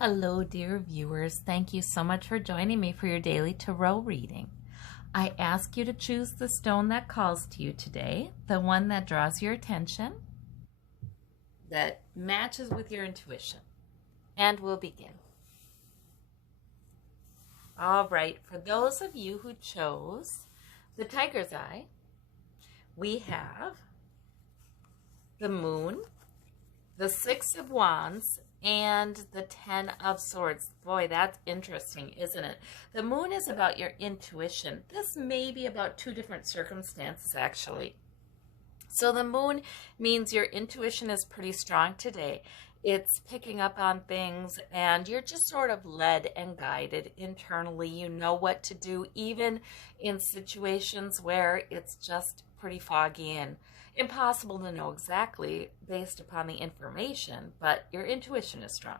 Hello, dear viewers. Thank you so much for joining me for your daily tarot reading. I ask you to choose the stone that calls to you today, the one that draws your attention, that matches with your intuition. And we'll begin. All right, for those of you who chose the Tiger's Eye, we have the Moon, the Six of Wands, and the Ten of Swords. Boy, that's interesting, isn't it? The Moon is about your intuition. This may be about two different circumstances, actually. So the Moon means your intuition is pretty strong today. It's picking up on things, and you're just sort of led and guided internally. You know what to do, even in situations where it's just pretty foggy and impossible to know exactly based upon the information, but your intuition is strong.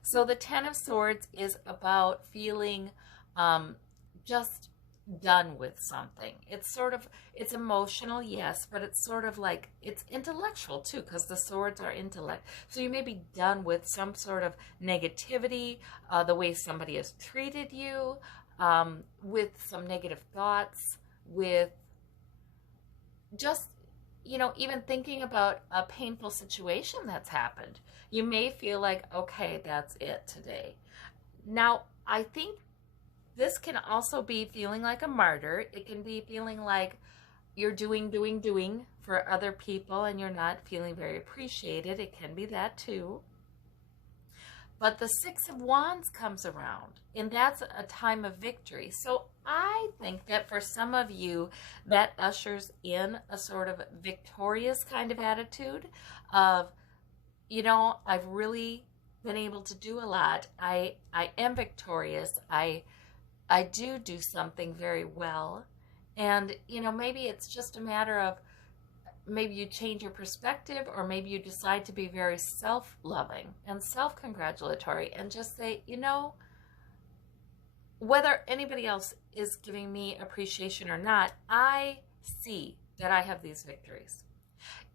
So the Ten of Swords is about feeling just done with something. It's emotional, yes, but it's sort of like, it's intellectual too, because the swords are intellect. So you may be done with some sort of negativity, the way somebody has treated you, with some negative thoughts, with just, even thinking about a painful situation that's happened. You may feel like, okay, that's it today. Now, I think this can also be feeling like a martyr. It can be feeling like you're doing for other people and you're not feeling very appreciated. It can be that too. But the Six of Wands comes around, and that's a time of victory. So I think that for some of you, that ushers in a sort of victorious kind of attitude of, I've really been able to do a lot. I am victorious. I do something very well. And, maybe it's just a matter of, maybe you change your perspective, or maybe you decide to be very self-loving and self-congratulatory and just say, whether anybody else is giving me appreciation or not, I see that I have these victories.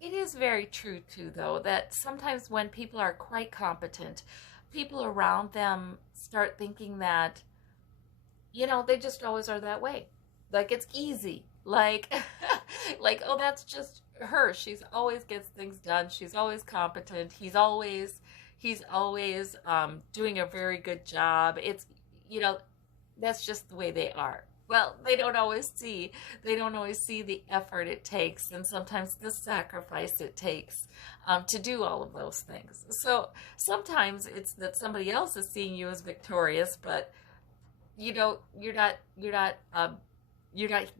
It is very true too, though, that sometimes when people are quite competent, people around them start thinking that, they just always are that way. Like, it's easy. Like, oh, that's just her. She's always gets things done. She's always competent. He's always doing a very good job. It's, that's just the way they are. Well, they don't always see the effort it takes, and sometimes the sacrifice it takes to do all of those things. So sometimes it's that somebody else is seeing you as victorious, but you're not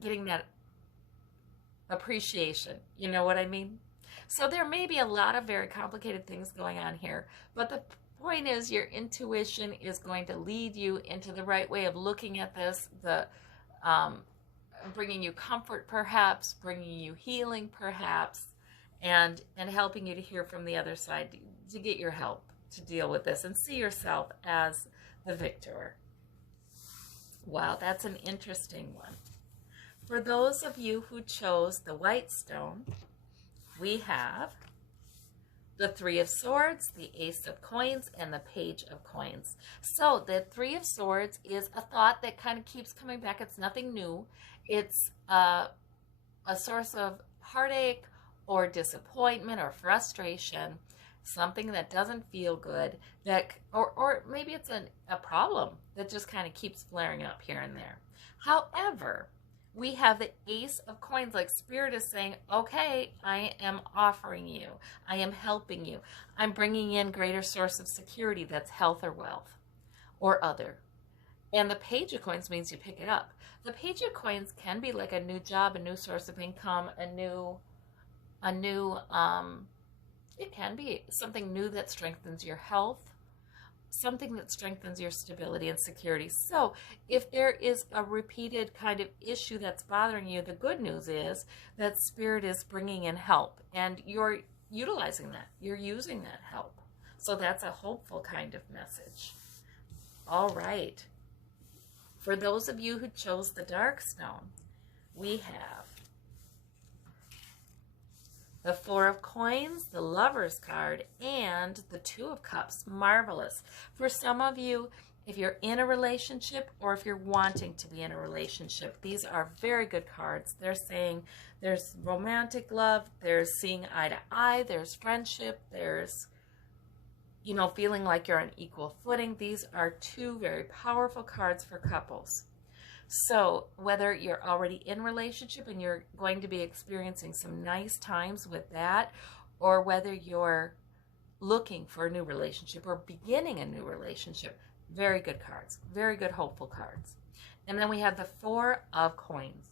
getting that appreciation. You know what I mean? So there may be a lot of very complicated things going on here, but the point is your intuition is going to lead you into the right way of looking at this, bringing you comfort perhaps, bringing you healing perhaps, and helping you to hear from the other side to get your help to deal with this and see yourself as the victor. Wow, that's an interesting one. For those of you who chose the white stone, we have the Three of Swords, the Ace of Coins, and the Page of Coins. So the Three of Swords is a thought that kind of keeps coming back. It's nothing new. It's a source of heartache or disappointment or frustration, something that doesn't feel good, or maybe it's a problem that just kind of keeps flaring up here and there. However, we have the Ace of Coins, like Spirit is saying, okay, I am offering you. I am helping you. I'm bringing in greater source of security, that's health or wealth or other. And the Page of Coins means you pick it up. The Page of Coins can be like a new job, a new source of income, it can be something new that strengthens your health, something that strengthens your stability and security. So if there is a repeated kind of issue that's bothering you, the good news is that Spirit is bringing in help, and you're utilizing that. You're using that help. So that's a hopeful kind of message. All right. For those of you who chose the dark stone, we have the Four of Coins, the Lover's card, and the Two of Cups. Marvelous. For some of you, if you're in a relationship or if you're wanting to be in a relationship, these are very good cards. They're saying there's romantic love, there's seeing eye to eye, there's friendship, there's, you know, feeling like you're on equal footing. These are two very powerful cards for couples. So whether you're already in relationship and you're going to be experiencing some nice times with that, or whether you're looking for a new relationship or beginning a new relationship, very good cards, very good hopeful cards. And then we have the Four of Coins.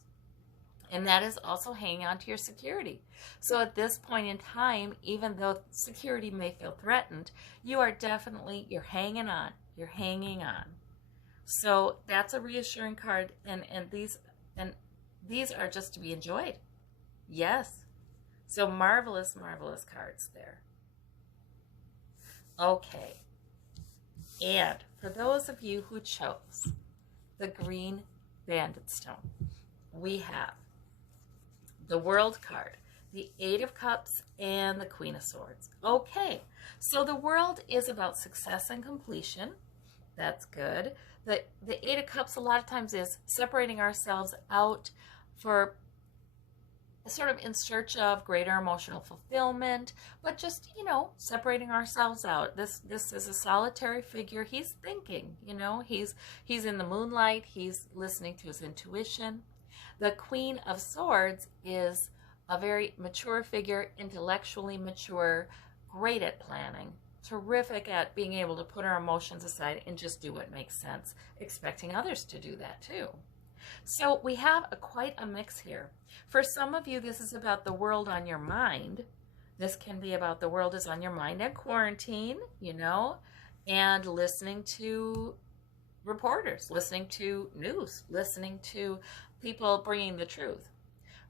And that is also hanging on to your security. So at this point in time, even though security may feel threatened, you are definitely, you're hanging on. You're hanging on. So that's a reassuring card, and these are just to be enjoyed. Yes. So marvelous, marvelous cards there. Okay. And for those of you who chose the green banded stone, we have the World card, the Eight of Cups, and the Queen of Swords. Okay. So the World is about success and completion. That's good. The Eight of Cups a lot of times is separating ourselves out for sort of in search of greater emotional fulfillment, but just, you know, separating ourselves out. This is a solitary figure. He's thinking, you know, he's in the moonlight. He's listening to his intuition. The Queen of Swords is a very mature figure, intellectually mature, great at planning, terrific at being able to put our emotions aside and just do what makes sense, expecting others to do that too. So we have quite a mix here. For some of you, this is about the world on your mind. This can be about the world is on your mind and quarantine, you know, and listening to reporters, listening to news, listening to people bringing the truth.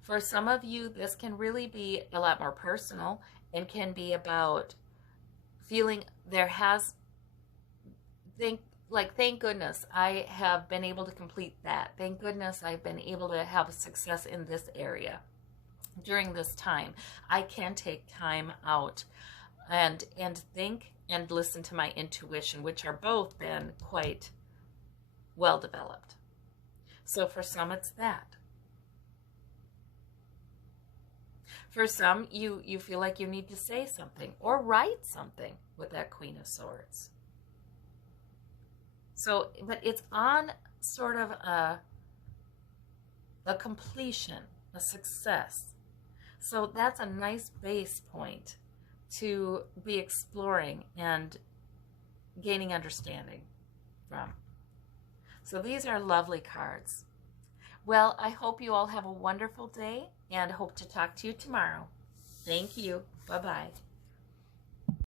For some of you, this can really be a lot more personal and can be about feeling thank goodness I have been able to complete that. Thank goodness I've been able to have success in this area during this time. I can take time out and think and listen to my intuition, which are both been quite well developed. So for some, it's that. For some, you feel like you need to say something or write something with that Queen of Swords. So, but it's on sort of a completion, a success. So that's a nice base point to be exploring and gaining understanding from. So these are lovely cards. Well, I hope you all have a wonderful day and hope to talk to you tomorrow. Thank you. Bye-bye.